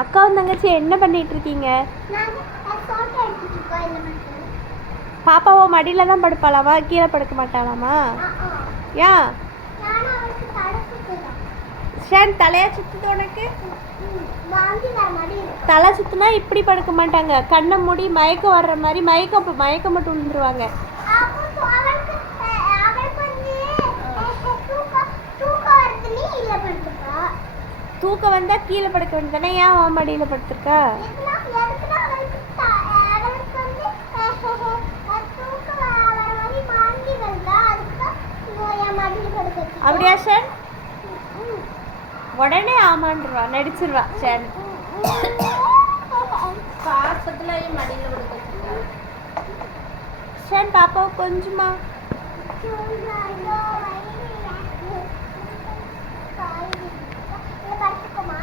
அக்காவும் தங்கச்சி என்ன பண்ணிட்டு இருக்கீங்க? பாப்பாவோ மடியில தான் படுப்பாளாமா, கீழே படுக்க மாட்டாளாமா? ஏன் ஷேன் தலையா சுத்துது உனக்கு? தலை சுத்துனா இப்படி படுக்க மாட்டாங்க, கண்ணை மூடி மயக்கம் வர்ற மாதிரி மயக்கம் மட்டும் விழுந்துருவாங்க. தூக்கம் வந்தா கீழே படுக்க வேண்டியதானே, ஏன் உன் மடியில படுத்துருக்கா? அப்படியா ஷேன்? உடனே ஆமான்றுவா, நடிச்சிருவா ஷேன். பாசத்துலயும் மடியில கொடுக்க ஷேன் பாப்பாவை கொஞ்சமா படுத்துக்கோமா.